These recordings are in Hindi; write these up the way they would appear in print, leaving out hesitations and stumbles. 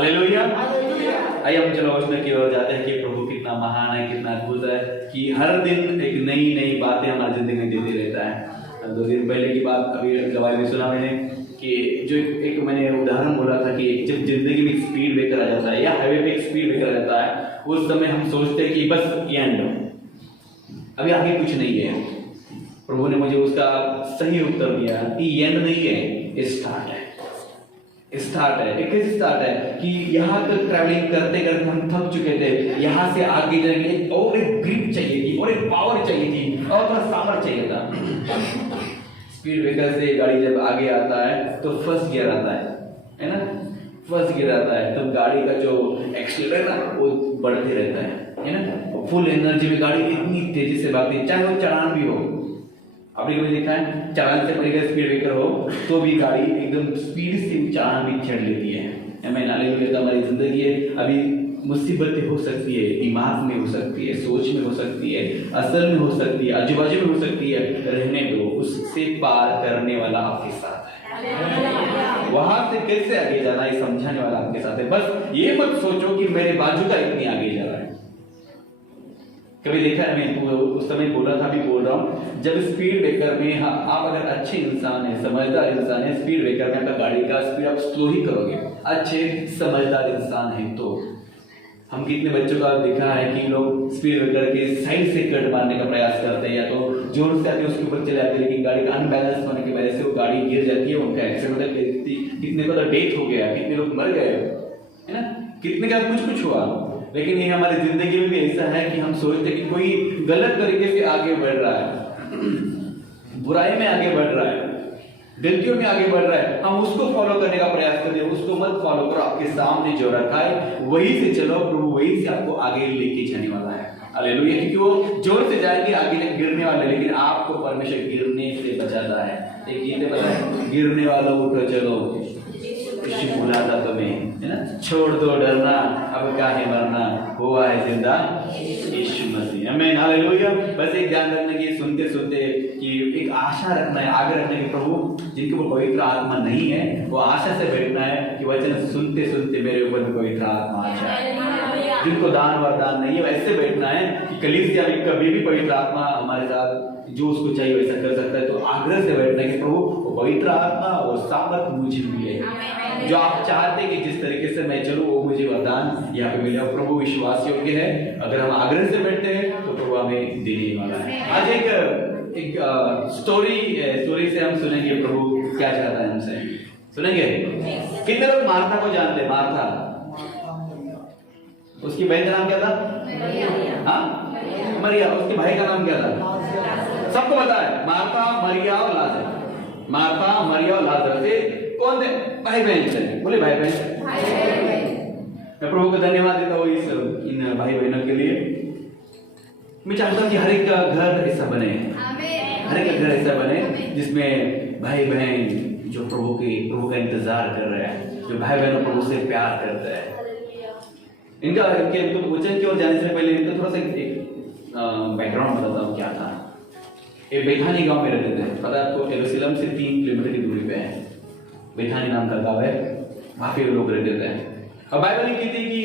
हालेलुया। आइए हम चलो उसमें की ओर जाते हैं कि प्रभु कितना महान है, कितना अद्भुत है कि हर दिन एक नई नई बातें हमारी जिंदगी में देते रहता है। 2 दिन पहले की बात अभी गवाही में सुना मैंने कि जो एक मैंने उदाहरण बोला था कि जब जिंदगी में एक स्पीड ब्रेकर आ जाता है या हाईवे पे एक स्पीड ब्रेकर आ जाता है, उस समय हम सोचते हैं कि बस ये एंड, अभी आगे कुछ नहीं है। प्रभु ने मुझे उसका सही उत्तर दिया कि एंड नहीं है, स्टार्ट है। स्टार्ट है। एक कैसे स्टार्ट है कि यहाँ तक ट्रैवलिंग करते करते हम थक चुके थे, यहाँ से आगे जाने के लिए और एक ग्रिप चाहिए थी और एक पावर चाहिए थी और थोड़ा सामर्थ चाहिए था। स्पीड ब्रेकर से गाड़ी जब आगे आता है तो फर्स्ट गियर आता है ना, फर्स्ट गियर आता है तो गाड़ी का जो एक्सीलरेटर है ना वो बढ़ते रहता है ना, फुल एनर्जी में गाड़ी इतनी तेजी से भागती है, चाहे वो चढ़ान भी हो। आपने कभी देखा है चढ़ान से पहले स्पीड ब्रेकर हो तो भी गाड़ी एकदम स्पीड से चढ़ान भी चढ़ लेती है। मैं नाले में हमारी जिंदगी है, अभी मुसीबतें हो सकती है, दिमाग में हो सकती है, सोच में हो सकती है, असल में हो सकती है, आजू बाजू में हो सकती है, रहने दो, उससे पार करने वाला आपके साथ है। वहां से कैसे आगे जाना है समझाने वाला आपके साथ है। बस ये मत सोचो कि मेरे बाजू का इतनी आगे जा रहा है। कभी देखा है, मैं उस समय बोला था, अभी बोल रहा हूँ, जब स्पीड ब्रेकर में आप अगर अच्छे इंसान है, समझदार इंसान है, स्पीड ब्रेकर में आपका गाड़ी का स्पीड आप स्लो ही करोगे, अच्छे समझदार इंसान है तो। हम कितने बच्चों का देखा है कि लोग स्पीड ब्रेकर के साइड से कट मारने का प्रयास करते हैं या तो जोर से आते उसके ऊपर चले जाते हैं, लेकिन गाड़ी का अनबैलेंस होने की वजह से वो गाड़ी गिर जाती है, उनका एक्सीडेंट होता है, कितने का डेथ हो गया, कितने लोग मर गए है ना, कितने का कुछ हुआ। लेकिन ये हमारी जिंदगी में भी ऐसा है कि हम सोचते हैं कि कोई गलत तरीके से आगे बढ़ रहा है, बुराई में आगे बढ़ रहा है, गलतियों में आगे बढ़ रहा है, हम उसको फॉलो करने का प्रयास करते हैं। उसको मत फॉलो करो, आपके सामने जो रखा है वही से चलो, प्रभु वही से आपको आगे लेके जाने वाला है। हालेलुया। क्योंकि वो जोर से जाएंगे आगे गिरने वाले, लेकिन आपको परमेश्वर गिरने से बचाता है। एक गीत पता है, गिरने वालों उठो चलो, यीशु बुलाता तुम्हें, है ना, छोड़ दो डरना, अब काहे मरना, हुआ है जिंदा यीशु मसीह। आमीन, हालेलुया। बस एक ध्यान रखना कि सुनते सुनते कि एक आशा रखना है, आगे रखना है कि प्रभु जिनके ऊपर पवित्र आत्मा नहीं है वो आशा से बैठना है कि वचन सुनते सुनते मेरे ऊपर भी पवित्र आत्मा आ जाए। जिनको दान वरदान नहीं है वैसे बैठना है कि कलीसिया में कभी भी पवित्र आत्मा हमारे साथ जो उसको चाहिए वैसा कर सकता है, तो आग्रह से बैठना है कि प्रभु वो पवित्र आत्मा और सामर्थ मुझे मिले, जो आप चाहते हैं कि जिस तरीके से मैं चलूं वो मुझे वरदान यहाँ पे मिले। प्रभु विश्वास योग्य है, अगर हम आग्रह से बैठते हैं तो प्रभु हमें देने वाला है। आज एक स्टोरी से हम सुनेंगे प्रभु क्या चाहता है हमसे, सुनेंगे। कितने लोग मार्था को जानते हैं? मार्था, उसकी बहन का नाम क्या था? हाँ, मरिया। उसके भाई का नाम क्या था? सबको पता है, मार्था, मरिया और लाजर। मार्था, मरिया और लाजर से कौन थे? भाई बहन थे। बोले भाई बहन। मैं प्रभु को धन्यवाद देता हूँ इन भाई बहनों के लिए। मैं चाहता हूँ कि हर एक का घर ऐसा बने, हर एक का घर ऐसा बने जिसमें भाई बहन जो प्रभु का इंतजार कर रहे हैं, जो भाई बहनों प्रभु से प्यार करते हैं। इनका वचन की ओर जाने से पहले इनका थोड़ा सा बैकग्राउंड बताता हूँ क्या था। ये बेथानी गांव में रहते थे, पता है आपको, यरूशलेम से 3 किलोमीटर की दूरी पे है, बेथानी नाम का गांव है, वहां पे लोग रहते थे। और बाइबल में कहती है कि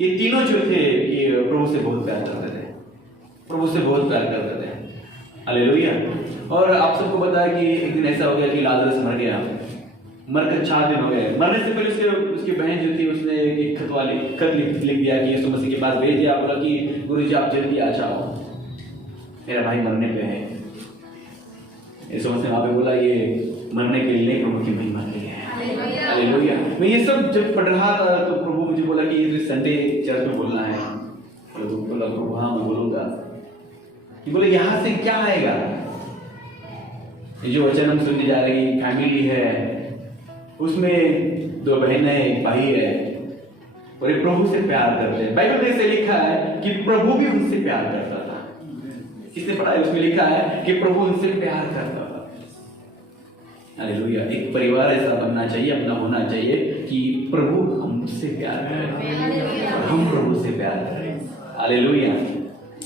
ये तीनों जो थे ये प्रभु से बहुत प्यार करते थे, प्रभु से बहुत प्यार करते थे। हालेलुया। और आप सबको पता है कि एक दिन ऐसा हो गया कि लाजरस मर गया, मरकर 4 दिन हो गए। मरने से पहले उसकी बहन जो थी उसने एक खत लिख दिया कि यीशु मसीह के पास भेज दिया, बोला कि गुरुजी आप जल्दी आ जाओ, मेरा भाई मरने पे है। यीशु मसीह वहां पे बोला ये मरने के लिए प्रभु की महिमा के लिए है। हालेलुया। मैं ये सब जब पढ़ रहा था तो प्रभु मुझे बोला कि ये संडे चर्च में बोलना है। प्रभु बोला प्रभु हाँ मैं बोलूंगा। कि बोले यहाँ से क्या आएगा? ये जो वचन हम सुनने जा रहे हैं फैमिली है, उसमें 2 बहनें हैं, एक भाई है और एक प्रभु से प्यार करते हैं। बाइबल में से लिखा है कि प्रभु भी उनसे प्यार करता था। किसने पढ़ा है? उसमें लिखा है कि प्रभु उनसे प्यार करता था। हालेलुया। एक परिवार ऐसा बनना चाहिए, अपना होना चाहिए कि प्रभु हमसे प्यार करें, हम प्रभु से प्यार करें। हालेलुया।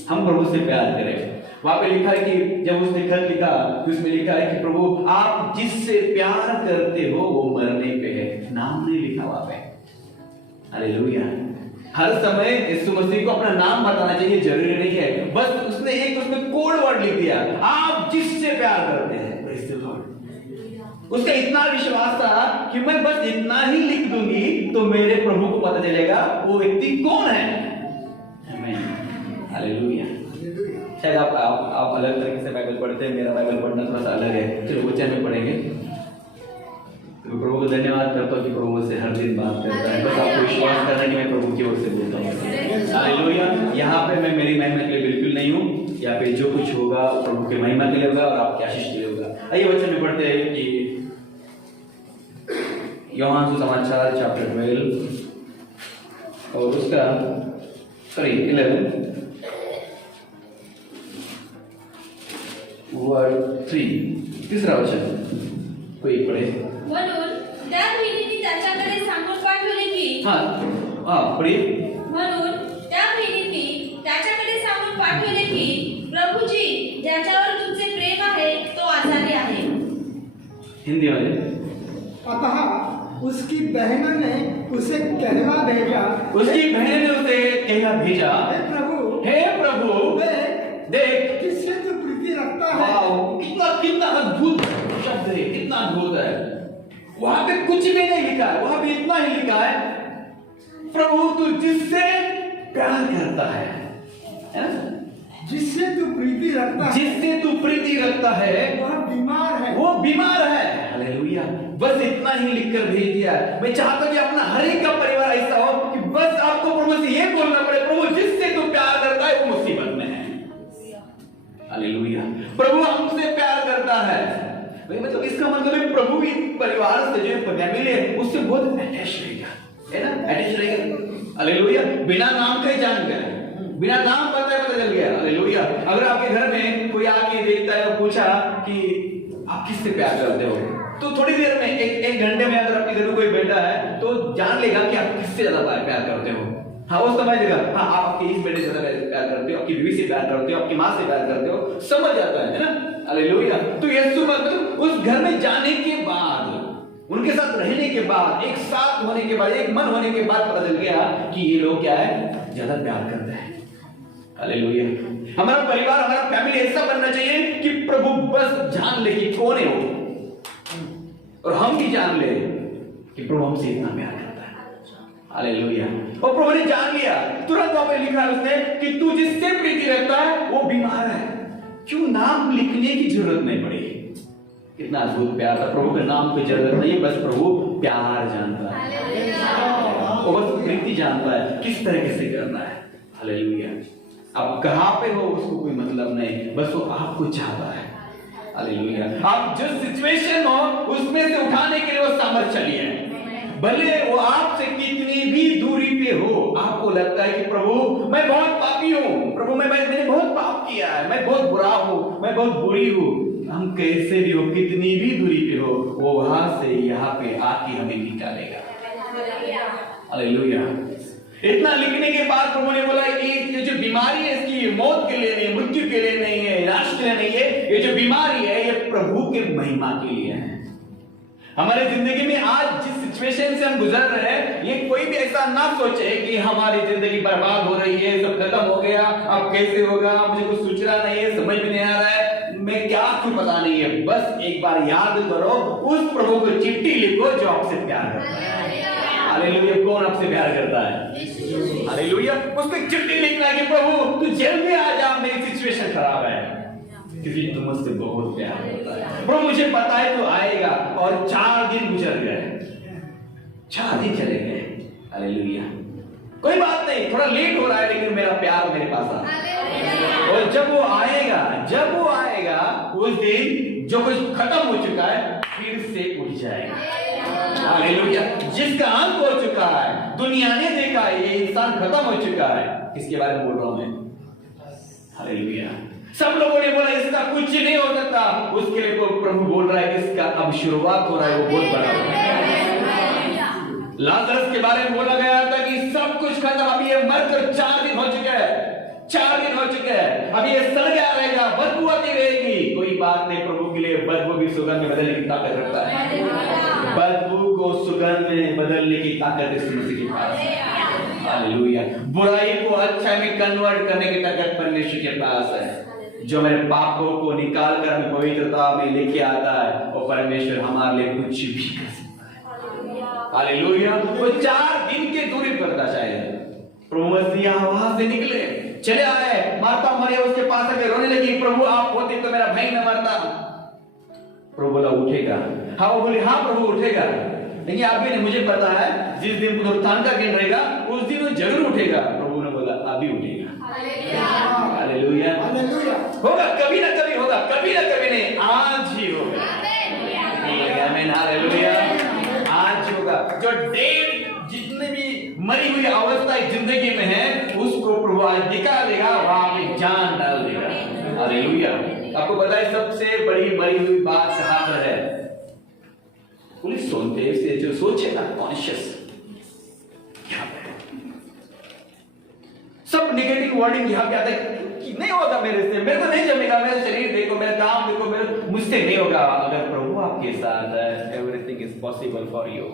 हम प्रभु से प्यार करें। वहां पे लिखा है कि जब उसने खत लिखा तो उसमें लिखा है कि प्रभु आप जिससे प्यार करते हो वो मरने पे है, नाम नहीं लिखा वहां पे। हालेलुया। हर समय यीशु मसीह को अपना नाम बताना चाहिए जरूरी नहीं है, बस उसने एक उसमें कोड वर्ड लिख दिया, आप जिससे प्यार करते हैं। Praise the Lord. उसका इतना विश्वास था कि मैं बस इतना ही लिख दूंगी तो मेरे प्रभु को पता चलेगा वो व्यक्ति कौन है। हालेलुया। शायद आप अलग तरीके से बाइबल पढ़ते हैं, मेरा बाइबल पढ़ना थोड़ा सा अलग है। चलो वचन में पढ़ेंगे। तो प्रभु को धन्यवाद करता हूँ कि प्रभु से हर दिन बात करता है। बस आपको विश्वास करना कि मैं प्रभु की ओर से बोलता हूँ। हालेलुया। यहाँ पे मैं मेरी महिमा के लिए बिल्कुल नहीं हूँ, यहाँ पे जो कुछ होगा प्रभु की महिमा के लिए होगा और आपकी आशीष के लिए होगा। आइए वचन में पढ़ते हैं कि यूहन्ना सुसमाचार चैप्टर 12 और उसका 11 वर्ड 3 तीसरा वचन कोई पढ़े। म्हणून त्या बहिणींनी त्याच्याकडे सांगून पाठवले की पढ़िए। म्हणून त्या बहिणींनी त्याच्याकडे सांगून पाठवले की प्रभूजी ज्याच्यावर तुमचे प्रेम आहे तो आजारी आहे। हिंदी में अतः उसकी बहन ने उसे कहला भेजा, उसकी बहन ने उसे कहला भेजा, हे प्रभु देख किससे तू प्रीति रखता है। कितना कितना अद्भुत शब्द है, कितना अद्भुत है। वहां पे कुछ भी नहीं लिखा है, वहां पे इतना ही लिखा है, प्रभु तू जिससे प्यार करता है ना? जिससे तू प्रीति रखता है, जिससे तू प्रीति रखता है वह बीमार है, वो बीमार है। हालेलुया। बस इतना ही लिखकर भेज दिया। मैं चाहता हूं कि अपना हर एक का परिवार ऐसा हो कि बस आपको प्रभु से ये बोलना पड़े, प्रभु जिससे तू प्यार करता है वो मुसीबत में है। हालेलुया। प्रभु हमसे प्यार करता है, मतलब इसका मतलब है प्रभु भी परिवार से जो फैमिली है उससे बहुत अटैच रहेगा, है ना? अटैच रहेगा। हालेलुया। बिना नाम का ही जान गया, बिना नाम पता चल गया। हालेलुया। अगर आपके घर में कोई आके देखता है और पूछा कि आप किससे प्यार करते हो, तो थोड़ी देर में एक घंटे में अगर आपके घर में कोई बैठा है तो जान लेगा कि आप किससे ज्यादा प्यार करते हो। हाँ, वो समझ लेगा। हाँ, आप आपके इस बेटे से ज्यादा प्यार करते हो, आपकी बीवी से प्यार करते हो, आपकी माँ से प्यार करते हो, समझ जाता है ना? हालेलुया। तो यीशु मतलब उस घर में जाने के बाद, उनके साथ रहने के बाद, एक साथ होने के बाद, एक मन होने के बाद पता चल गया कि ये लोग क्या है, ज्यादा प्यार करते हैं। हालेलुया। हमारा परिवार, हमारा फैमिली ऐसा बनना चाहिए कि प्रभु बस जान ले कि कौन है वो, और हम भी जान ले कि प्रभु हमसे इतना प्यार करता है। हालेलुया। और प्रभु ने जान लिया, तुरंत वहां पे लिखा है उसने कि तू जिससे प्रीति रखता है वो बीमार है। क्यों नाम लिखने की जरूरत नहीं पड़ी। कितना अद्भुत प्यार था। प्रभु के नाम की जरूरत नहीं, बस प्रभु प्यार जानता है, वो बस प्रीति जानता है किस तरीके से करना है। हालेलुया। आप कहां पे हो उसको कोई मतलब नहीं, बस वो आपको चाहता है। हालेलुया। आप जिस सिचुएशन हो उसमें से उठाने के लिए वो सामर्थ्यशाली है। भले वो आपसे कितनी भी दूरी पे हो, आपको लगता है कि प्रभु मैं बहुत पापी हूं, प्रभु मैंने बहुत पाप किया है, मैं बहुत बुरा हूं, मैं बहुत बुरी हूं, हम कैसे भी हो, कितनी भी दूरी पे हो, वो वहां से यहाँ पे आके हमें निकालेगा। हालेलुया। इतना लिखने के बाद प्रभु ने बोला ये जो बीमारी है इसकी मौत के लिए नहीं, मृत्यु के लिए नहीं है, नाश के लिए नहीं है, ये जो बीमारी है ये प्रभु के महिमा के लिए है। हमारे जिंदगी में आज जिस सिचुएशन से हम गुजर रहे हैं, ये कोई भी ऐसा ना सोचे कि हमारी जिंदगी बर्बाद हो रही है, सब खत्म हो गया, अब कैसे होगा, मुझे कुछ सोच रहा नहीं है, समझ में नहीं आ रहा है, मैं क्या कुछ पता नहीं है। बस एक बार याद करो, उस प्रभु को चिट्ठी लिखो जो आपसे प्यार करता है। हालेलुया। कौन आपसे प्यार करता है? हालेलुया। उसको एक चिट्ठी लिखना है कि प्रभु तू जल्दी आ जा, मेरी सिचुएशन खराब है, क्योंकि तू मुझसे बहुत प्यार करता है। प्रभु मुझे पता है तू आएगा। और 4 दिन गुजर गए, 4 दिन चले गए। हालेलुया। कोई बात नहीं, थोड़ा लेट हो रहा है लेकिन मेरा प्यार मेरे पास आ। और जब वो आएगा उस दिन जो कुछ खत्म हो चुका है फिर से उठ जाएगा। हालेलुया। जिसका अंत हो चुका है, दुनिया ने देखा है, ये इंसान खत्म हो चुका है, किसके बारे में बोल रहा हूं मैं? हालेलुया। सब लोगों ने बोला इसका कुछ नहीं हो सकता, उसके लिए तो प्रभु बोल रहा है इसका अब शुरुआत हो रहा है, वो बहुत बड़ा है। लाजरस के बारे में बोला गया था कि सब कुछ खत्म, अभी ये मरकर 4 दिन हो चुके हैं, 4 दिन हो चुके हैं, अब ये सड़ गया रहेगा, बदबू आती रहेगी। कोई बात नहीं, प्रभु के लिए बदबू भी सुगंध में बदलने की ताकत रखता है। बदबू को सुगंध में बदलने की ताकत यीशु मसीह के पास है। हालेलुया। बुराई को अच्छा में कन्वर्ट करने की ताकत परमेश्वर के पास है। जो मेरे पापों को निकाल कर हमें पवित्रता में लेके आता है, और परमेश्वर हमारे लिए कुछ भी कर सकता है। हालेलुया। वो 4 दिन की दूरी पर था शायद, प्रभु मसीह वहां से निकले, चले आए, मार्था मरिया उसके पास आके रोने लगी, प्रभु आप होते तो मेरा भाई न मरता। प्रभु बोला उठेगा। हाँ, वो बोली हाँ प्रभु उठेगा, लेकिन आप भी नहीं, मुझे पता है जिस दिन पुनरुत्थान का दिन रहेगा उस दिन वो जरूर उठेगा। प्रभु ने बोला अभी उठेगा। हालेलुया। होगा, कभी ना कभी होगा, कभी ना कभी नहीं, आज ही होगा। आमीन। हालेलुया। आज होगा। जो डेड जितने भी मरी हुई अवस्था जिंदगी में है उसको प्रभु आज निकालेगा, वहां पे जान डाल देगा। हालेलुया। आपको पता है सबसे बड़ी मरी हुई बात कहां पर है? पुलिस सोचते से जो सोचे ना कॉन्शियस, सब नेगेटिव वर्डिंग यहाँ पे आता है कि नहीं होगा मेरे से, मेरे को नहीं जमेगा, मेरा शरीर देखो, मेरा काम देखो, मेरे मुझसे नहीं होगा। अगर प्रभु आपके साथ है, everything is possible for you.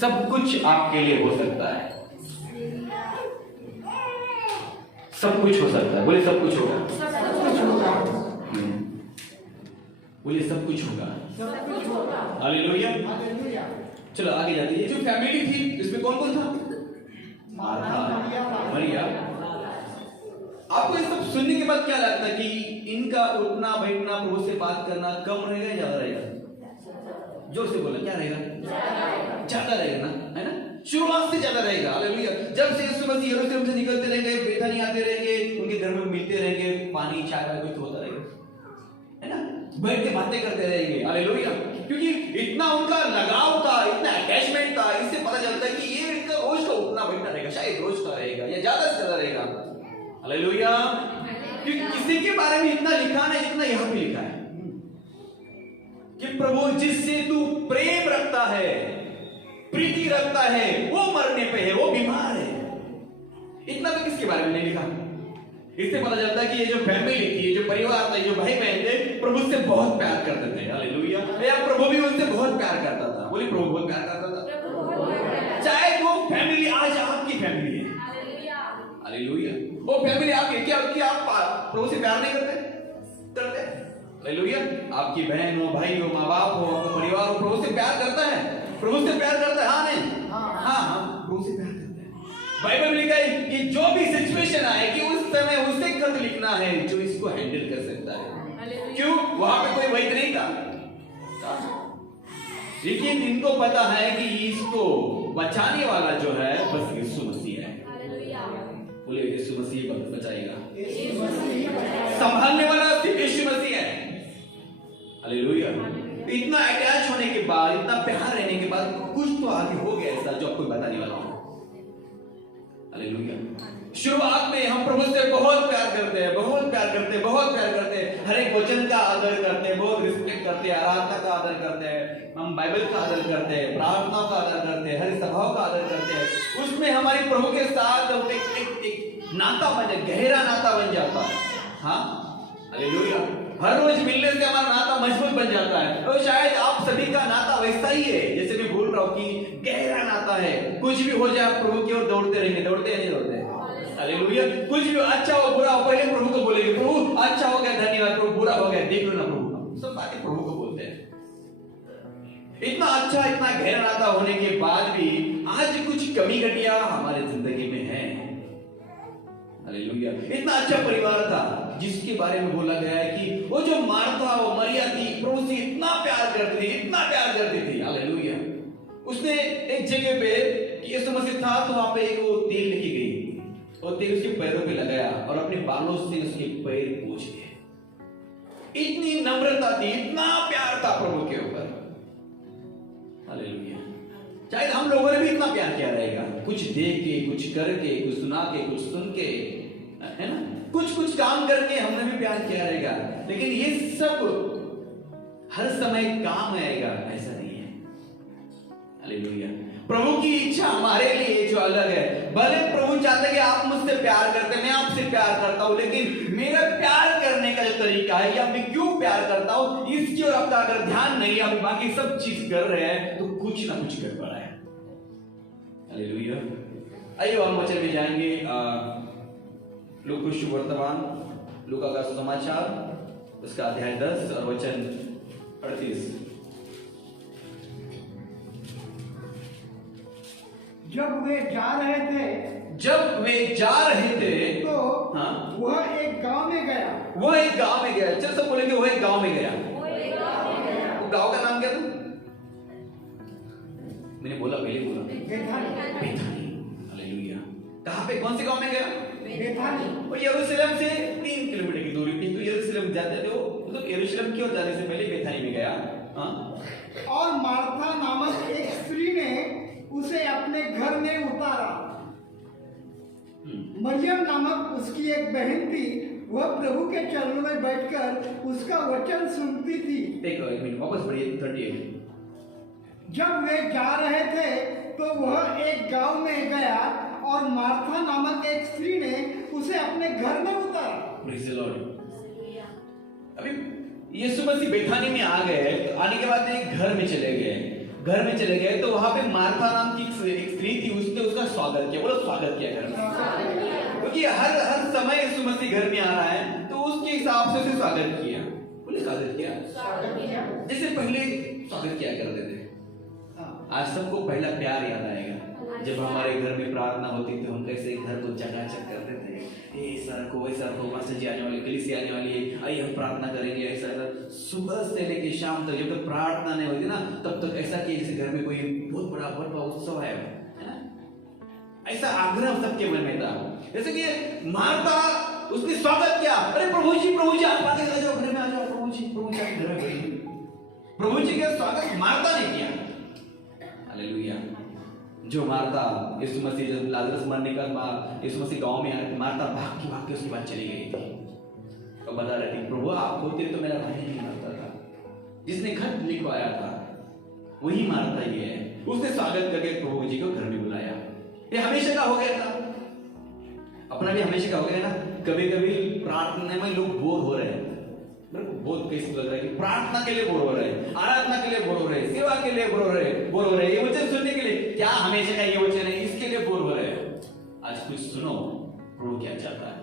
सब कुछ आपके लिए हो सकता है, सब कुछ हो सकता है। बोले सब कुछ होगा, बोले सब कुछ होगा। हालेलुया। चलो आगे जाते हैं। जो फैमिली थी इसमें कौन कौन था? मार्था, मरिया। आपको ये सब सुनने के बाद क्या लगता है कि इनका उठना बैठना प्रभु से बात करना कम रहेगा या ज्यादा रहेगा? जोर से बोला, क्या रहेगा? ज्यादा रहेगा ना, है ना? शुरुआत से ज्यादा रहेगा। हालेलुया। जब से यीशु मसीह यरूशलेम से निकलते रहेंगे, बेथानी आते रहेंगे, उनके घर में मिलते रहेंगे, पानी चाय का कुछ होता रहेगा, है ना? बैठ के बातें करते रहेंगे। हालेलुया। क्योंकि इतना उनका लगाव था, इतना अटैचमेंट था, इससे पता चलता है कि ये इनका रोज का उठना बैठना रहेगा, शायद रोज का रहेगा या ज्यादा से ज्यादा रहेगा। हालेलुया। क्योंकि किसी के बारे में इतना लिखा नहीं जितना यहाँ पे लिखा है कि प्रभु जिससे तू प्रेम रखता है, प्रीति रखता है, वो मरने पे है, वो बीमार है। इतना तो किसके बारे में नहीं लिखा। इससे पता चलता है कि ये जो फैमिली थी, ये जो परिवार था, ये जो भाई बहन थे, प्रभु से बहुत प्यार करते थे। हालेलुया। या प्रभु भी उनसे बहुत प्यार करता था। बोली प्रभु बहुत प्यार करता था। चाहे वो फैमिली आज आपकी फैमिली है। हालेलुया। वो फैमिली आपकी क्या आप प्रभु से प्यार नहीं करते? हालेलुया। आपकी बहन हो, भाई हो, माँ बाप हो, आपका परिवार हो, प्रभु से प्यार करता है। प्रभु से प्यार करता है। हाँ नहीं? हाँ, प्रभु से प्यार करता है। बाइबल में लिखा है कि जो भी सिचुएशन आए कि उस समय उसे खत लिखना है जो इसको हैंडल कर सकता है। क्यों? वहां पे कोई वैद्य नहीं था, लेकिन इनको पता है कि इसको बचाने वाला जो है बस यीशु मसीह है। बोले यीशु मसीह बचाएगा, संभालने वाला सिर्फ यीशु मसीह है। हालेलुया। इतना अटैच होने के बाद, इतना प्यार रहने के बाद कुछ तो आगे हो गया ऐसा जो आपको बताने वाला हूं। हालेलुया। शुरुआत में हम प्रभु से बहुत प्यार करते हैं, बहुत प्यार करते हैं, बहुत प्यार करते हैं, हर एक वचन का आदर करते हैं, बहुत रिस्पेक्ट करते हैं, आराधना का आदर करते हैं, हम बाइबल का आदर करते हैं, प्रार्थना का आदर करते हैं, हर सभाओं का आदर करते हैं। उसमें हमारी प्रभु के साथ एक नाता बन जाता, गहरा नाता बन जाता है। हाँ, हालेलुया। हर रोज मिलने से हमारा नाता मजबूत बन जाता है। तो शायद आप सभी का नाता वैसा ही है, जैसे मैं बोल रहा हूँ कि गहरा नाता है। कुछ भी हो जाए आप प्रभु की ओर दौड़ते रहेंगे, दौड़ते या नहीं दौड़ते? हालेलुया। कुछ भी अच्छा हो बुरा हो, पहले प्रभु को बोलेंगे, प्रभु अच्छा हो गया धन्यवाद, प्रभु बुरा हो गया देख लो ना प्रभु। सब बातें प्रभु को बोलते हैं। इतना अच्छा, इतना गहरा नाता होने के बाद भी आज कुछ कमी घटिया हमारे जिंदगी में है। हालेलुया। इतना अच्छा परिवार था जिसके बारे में बोला गया है कि वो जो मार्था, वो मरिया थी, प्रभु से इतना प्यार करती थी, इतना प्यार करती थी। हालेलुया। उसने एक जगह पे यीशु मसीह था तो वहां पे एक वो तेल लेके गई और तेल उसके पैरों पे लगाया और अपने बालों से उसके पैर पोंछ दिए। इतनी नम्रता थी, इतना प्यार था प्रभु के ऊपर। हालेलुया। शायद हम लोगों ने भी इतना प्यार किया रहेगा, कुछ देख के, कुछ करके, कुछ सुना के, कुछ सुन के, है ना, कुछ काम करके हमने भी प्यार किया रहेगा। लेकिन ये सब हर समय काम आएगा ऐसा नहीं है। हालेलुया। प्रभु की इच्छा हमारे लिए जो अलग है, भले प्रभु चाहता है कि आप मुझसे प्यार करते हैं, मैं आपसे प्यार करता हूं, लेकिन मेरा प्यार करने का जो तरीका है या मैं क्यों प्यार करता हूं इसकी ओर आपका अगर ध्यान नहीं है, आप बाकी सब चीज कर रहे हैं तो कुछ ना कुछ कर पड़ा है। हालेलुया। आइए हम वचन में जाएंगे। लूका शुभ वर्तमान, लूका का सुसमाचार, उसका अध्याय 10 और वचन 38। जब वे जा रहे थे तो हाँ, वह एक गांव में गया। वो एक गांव में गया। चल सब बोलेंगे वो एक गांव में गया। वो गांव का नाम क्या था? मैंने बोला, पहले बोला बेथानी। हालेलुया। कहां पे, कौन से गांव में गया? बेथानी। और यरूशलेम से 3 किलोमीटर की दूरी पे। तो यरूशलेम जाते थे वो, मतलब यरूशलेम की ओर जाने से पहले बेथानी में गया। हाँ। और मार्था नामक एक स्त्री ने उसे अपने घर में उतारा। मरियम नामक उसकी एक बहन थी, वह प्रभु के चरणों में बैठकर उसका वचन सुनती थी। देखो एक मिनट वापस पढ़िए 38। जब वे जा रहे थे तो वह एक गांव में गया और मार्था नामक एक स्त्री ने उसे अपने घर में उतारा। Praise the Lord. अभी यीशु मसीह बेथानी में आ गए, तो आने के बाद एक घर में चले गए। घर में चले गए तो वहां पे मार्था नाम की एक स्त्री थी, उसने उसका स्वागत किया। बोलो स्वागत किया घर में। क्योंकि हर समय यीशु मसीह घर में आ रहा है तो उसके हिसाब से उसे स्वागत किया। बोले स्वागत किया, जैसे पहले स्वागत किया करते थे। आज सबको पहला प्यार याद आएगा। जब हमारे घर में प्रार्थना होती थी, हम कैसे घर को चकाचक करते थे। सर को वैसा को मास्टर जी आने वाले, कलीसिया आने वाली है, आइए हम प्रार्थना करेंगे। ऐसा सुबह से लेके शाम तक, जब तक प्रार्थना नहीं होती ना, तब तक ऐसा कि जैसे घर में कोई बहुत बड़ा उत्सव है ना? ऐसा आग्रह सबके मन में था। जैसे कि मार्था, उसने स्वागत किया। अरे प्रभु जी आप आगे आ जाओ, घर में आ जाओ। प्रभु जी आप घर में बैठिए। प्रभु जी का स्वागत मार्था ने किया। हालेलुया। जो मार्था, यीशु मसीह जब लाजरस मरने का यीशु मसीह गांव में आया, मार्था भाग के उसके बाद चली गई थी और बता रही थी, प्रभु आप होते तो मेरा भाई नहीं मरता था। जिसने खत लिखवाया था वही मार्था ये है। उसने स्वागत करके प्रभु जी को घर में बुलाया। ये हमेशा का हो गया था, अपना भी हमेशा का हो गया ना। कभी कभी प्रार्थना में लोग बोर हो रहे हैं। बहुत कैसे लग रहा है कि प्रार्थना के लिए बोर हो रहे हैं, आराधना के लिए बोर हो रहे हैं, सेवा के लिए बोर हो रहे हैं, ये वचन सुनने के लिए। क्या हमेशा का ये वचन है, इसके लिए बोर हो रहे हैं? आज कुछ सुनो, प्रभु क्या चाहता है।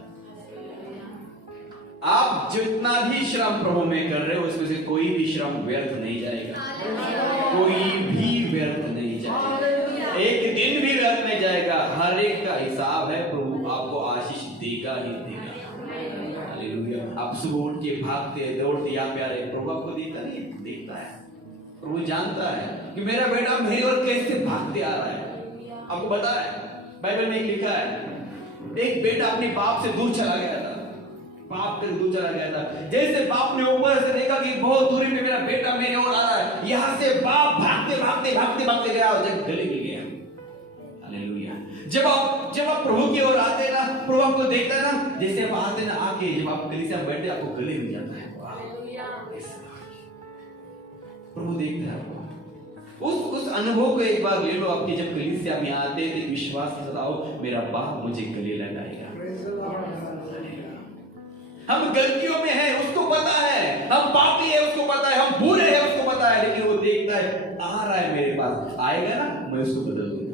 आप जितना भी श्रम प्रभु में कर रहे हो, उसमें से कोई भी श्रम व्यर्थ नहीं जाएगा। कोई भी व्यर्थ नहीं जाएगा, एक दिन भी व्यर्थ नहीं जाएगा। हर एक का हिसाब है, प्रभु आपको आशीष देगा ही देगा। आप सुबह उठ के भागते दौड़ते यहाँ पे आ रहे, प्रभु आपको देखता नहीं? देखता है। प्रभु जानता है कि मेरा बेटा मेरी ओर कैसे भागते आ रहा है। आपको पता है बाइबल में लिखा है, एक बेटा अपने बाप से दूर चला गया था। बाप से दूर चला गया था। जैसे बाप ने ऊपर से देखा कि बहुत दूरी पे मेरा बेटा मेरे ओर आ रहा है, यहाँ से बाप भागते गया और जब गले मिल गया। हालेलुया। जब आप प्रभु की ओर आते हैं ना, प्रभु आपको देखता है ना, जैसे आप आते ना, आके जब आप कलीसिया में बैठते आपको गले मिल जाता है। प्रभु देखता है आपको। उस अनुभव को एक बार ले लो आपके। जब कलीसिया में आते थे, विश्वास के साथ आओ, मेरा बाप मुझे गले लगाएगा। हम गलतियों में हैं, उसको पता है। हम पापी है, उसको पता है। हम बुरे हैं, उसको पता है। लेकिन वो देखता है, आ रहा है मेरे पास, आएगा ना, मैं उसको बदल दूंगा।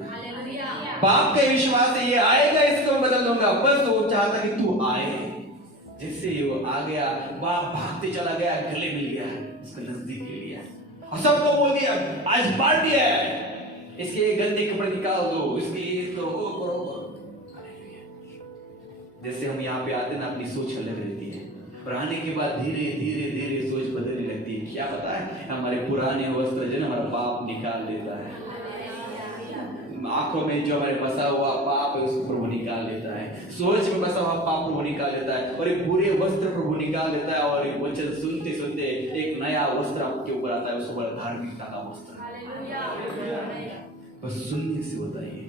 बाप का विश्वास है, ये आएगा, इसको बदल दूंगा। बस वो चाहता कि तू आए। जिससे वो आ गया, बाप भागते चला गया, गले मिल गया, उसको नजदीक ले लिया और सबको बोल दिया, आज पार्टी है, इसके गंदे कपड़े निकाल दो, इसके इसको करो। जैसे हम यहाँ पे आते ना, अपनी सोच अलग रहती है और आने के बाद धीरे धीरे सोच बदलने लगती है। क्या पता है, हमारे पुराने वस्त्र जो हमारा बाप निकाल देता है। आंखों में जो हमारे बसा हुआ पाप है, उसको प्रभु निकाल देता है। सोच में बसा हुआ पाप प्रभु निकाल देता है और एक बुरे वस्त्र प्रभु निकाल देता है। और एक वचन सुनते सुनते एक नया वस्त्र आपके ऊपर आता है, उसको धार्मिकता का वस्त्र। बस सुनने से होता है।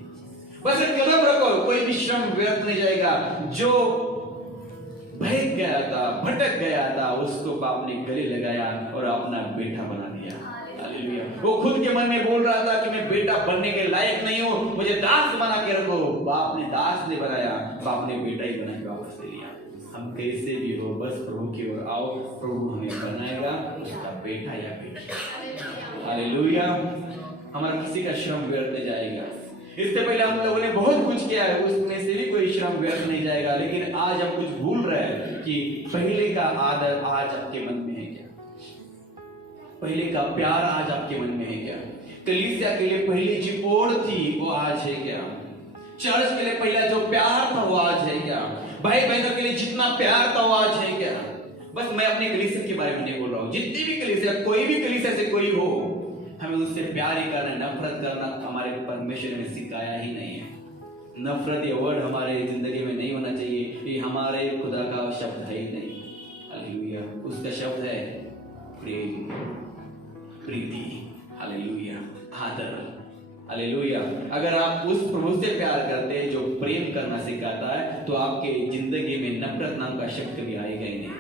बस एक कदम रखो, कोई भी श्रम व्यर्थ नहीं जाएगा। जो बहक गया था, भटक गया था, उसको बाप ने गले लगाया और अपना बेटा बना दिया। हालेलुया। वो खुद के मन में बोल रहा था कि मैं बेटा बनने के लायक नहीं हूं, मुझे दास बना के रखो। बाप ने दास नहीं बनाया, बाप ने बेटा ही बना के वापस ले लिया। हम कैसे भी हो बस प्रभु की ओर आओ, प्रभु हमें बनाएगा उसका बेटा या बेटी। हालेलुया। हमारा किसी का श्रम व्यर्थ नहीं जाएगा। इससे पहले हम लोगों ने बहुत कुछ किया है, उसमें से भी कोई श्रम व्यर्थ नहीं जाएगा। लेकिन आज हम कुछ भूल रहे हैं कि पहले का आदर आज आपके मन में है क्या? पहले का प्यार आज आपके मन में है क्या? कलीसिया के लिए पहली जो ओर थी वो आज है क्या? चर्च के लिए पहला जो प्यार था वो आज है क्या? भाई बहनों के लिए जितना प्यार था वो आज है क्या? बस मैं अपने कलीसिया के बारे में नहीं बोल रहा हूँ, जितनी भी कलीसिया, कोई भी कलीसिया से कोई हो, हमें उससे प्यार ही करना, नफरत करना हमारे परमेश्वर ने सिखाया ही नहीं है। नफरत ये वर्ड हमारे जिंदगी में नहीं होना चाहिए, ये हमारे खुदा का शब्द है ही नहीं। हालेलुया। उसका शब्द है प्रेम, प्रीति, हालेलुया, आदर, हालेलुया। अगर आप उस प्रभु से प्यार करते हैं जो प्रेम करना सिखाता है, तो आपके जिंदगी में नफरत नाम का शब्द कभी आएगा ही नहीं।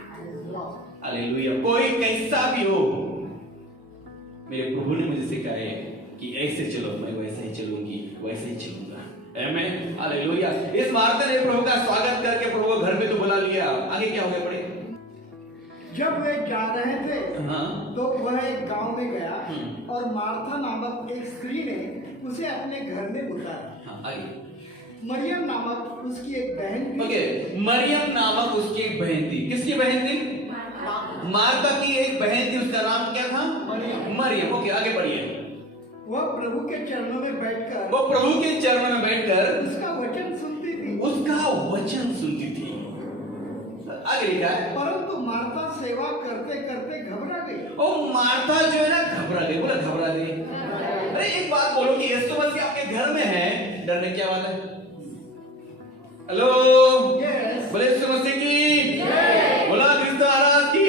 हालेलुया। कोई कैसा भी हो, मेरे प्रभु ने मुझे सिखाया कि ऐसे चलो, मैं वैसे ही चलूंगी, वैसे ही चलूंगा। आमीन, हालेलुया। इस मार्था ने प्रभु का स्वागत करके प्रभु को घर में तो बुला लिया। आगे क्या हो गया पढ़े? जब वे जा रहे थे हाँ। तो वह एक गांव में गया और मार्था नामक एक स्त्री ने उसे अपने घर में उतारा। हाँ, आगे। मरियम नामक उसकी एक बहन थी। ओके, मरियम नामक उसकी एक बहन थी। किसकी बहन थी? मार्था की एक बहन थी, उसका नाम क्या था? मरियम। ओके, आगे बढ़िए। वह प्रभु के चरणों में बैठकर उसका वचन सुनती थी। उसका वचन सुनती थी। आगे लिखा है, परंतु मार्था सेवा करते करते घबरा गई। और मार्था जो है ना घबरा गई। बोला घबरा गई। अरे एक बात बोलो कि यीशु मसीह आपके घर में है, डरने की क्या बात है? हेलो, बोले यीशु मसीह की, बोला क्रिस्त महाराज की।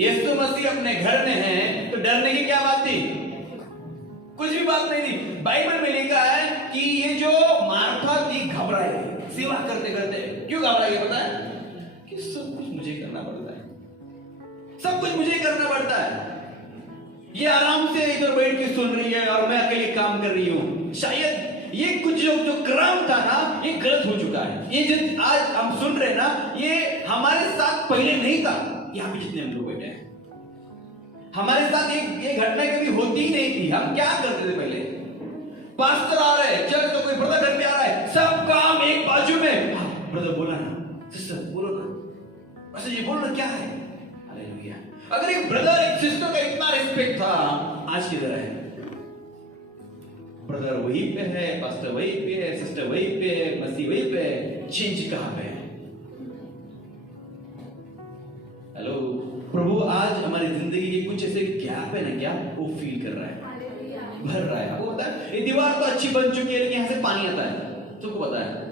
यीशु मसीह अपने घर में है तो डरने की क्या बात थी? कुछ भी बात नहीं थी। बाइबल में लिखा है कि ये जो मार्था थी घबराई गई सेवा करते करते। क्यों घबराई? पता है कि सब कुछ मुझे करना पड़ता है, सब कुछ मुझे करना पड़ता है। ये आराम से इधर बैठ के सुन रही है और मैं अकेले काम कर रही हूँ। शायद ये कुछ जो क्रम था ना, ये गलत हो चुका है। ये जो आज हम सुन रहे हैं ना, ये हमारे साथ पहले नहीं था। यहाँ पे जितने हम लोग बैठे हैं, हमारे साथ ये घटना कभी होती ही नहीं थी। हम क्या करते थे पहले? पास्टर आ रहे हैं चर्च, तो कोई ब्रदर घर पे आ रहा है, सब काम एक बाजू में। ब्रदर बोला ना, सिस्टर बोलो ना, अच्छा ये बोलो ना, क्या है? हालेलुया। अगर एक ब्रदर एक सिस्टर का इतना रिस्पेक्ट था, आज किधर है? ब्रदर वहीं पे है, पास्टर वहीं पे है, सिस्टर वहीं पे है, मसीह वहीं पे है, चेंज कहां पे है? हेलो, प्रभु आज हमारी जिंदगी के कुछ ऐसे गैप है ना, क्या वो फील कर रहा है, भर रहा है। आपको पता है ये दीवार तो अच्छी बन चुकी है, लेकिन यहां से पानी आता है, तुमको पता है?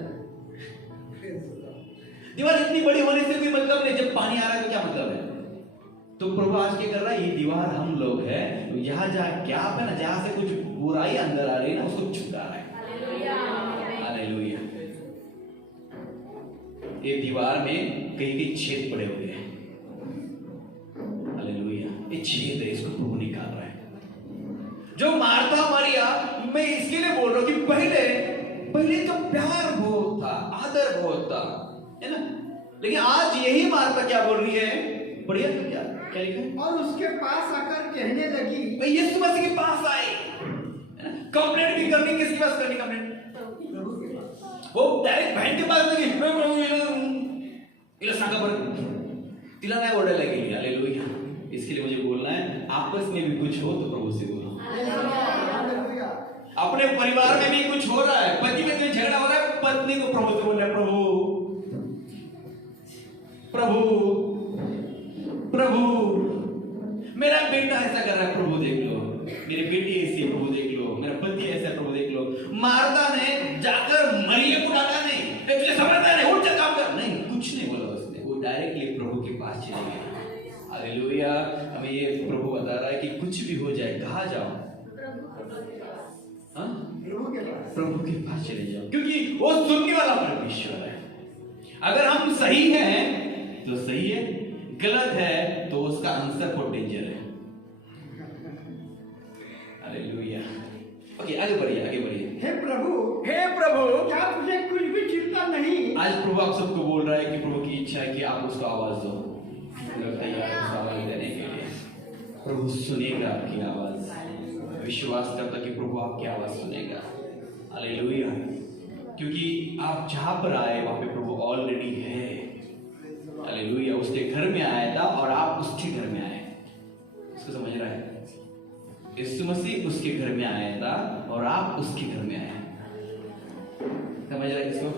दीवार इतनी बड़ी होने से कोई मतलब नहीं, जब पानी आ रहा है तो क्या मतलब है? तो प्रभु आज क्या कर रहा है? ये दीवार हम लोग है, तो यहाँ जहाँ गैप है ना, जहां से कुछ बुराई अंदर आ रही है ना, उसको छुटा रहा है। हालेलुया। ये दीवार में कहीं कहीं छेद पड़े हुए हैं। हालेलुया। ये छेद है, इसको प्रभु निकाल रहा है। जो मार्था मरिया, मैं इसके लिए बोल रहा हूं कि पहले तो प्यार बहुत था, आदर बहुत था, है ना? लेकिन आज यही मार्था क्या बोल रही है? बढ़िया तो क्या लिखा है? और उसके पास आकर कहने लगी, मैं यीशु मसीह के पास आए, कंप्लेंट भी करनी, किसके पास करनी कंप्लेंट? प्रभु के पास। वो डायरेक्ट बहन के पास नहीं, प्रभु इला सांगा पर तिला नाही ओरडायला गेली। हालेलुया। इसके लिए मुझे बोलना है, आपस में भी कुछ हो तो प्रभु से बोलो। अपने परिवार में भी कुछ हो रहा है, पति में कोई झगड़ा हो रहा है, पत्नी को प्रभु से बोल रहा है, प्रभु मेरा बेटा ऐसा कर रहा है, प्रभु देख लो, मेरी बेटी ऐसी है, प्रभु देख लो, मेरा पति ऐसा, प्रभु देख लो। मार्था ने जाकर मरियम को डांटा नहीं, तुझे समझता नहीं, उठ जा काम कर, नहीं, कुछ नहीं बोला उसने, वो डायरेक्टली प्रभु के पास चले गए। हालेलुया। हमें ये प्रभु बता रहा है कि कुछ भी हो जाए, कहाँ जाओ? प्रभु के पास चले जाओ, क्योंकि वो सुनने वाला परमेश्वर है। अगर हम सही हैं तो सही है, गलत है तो उसका आंसर बहुत डेंजर है। हालेलुया। ओके, आगे बढ़िए, आगे बढ़िए। हे प्रभु, क्या तुझे कुछ भी चिंता नहीं? आज प्रभु आप सबको बोल रहा है कि प्रभु की इच्छा है कि आप उसको आवाज दो। लोग तैयार हैं उसको आवाज देने के लिए। प्रभु सुनेगा आपकी आवाज। विश्वास करता कि प्रभु आपकी आवाज सुनेगा। हालेलुया। क्योंकि आप जहां पर आए वहां पे प्रभु ऑलरेडी है। हालेलुया। उसके घर में आया था और आप उसके घर में आए। इसको समझ रहा है? यीशु मसीह उसके घर में आया था और आप उसके घर में आए। समझ रहे हैं इसको?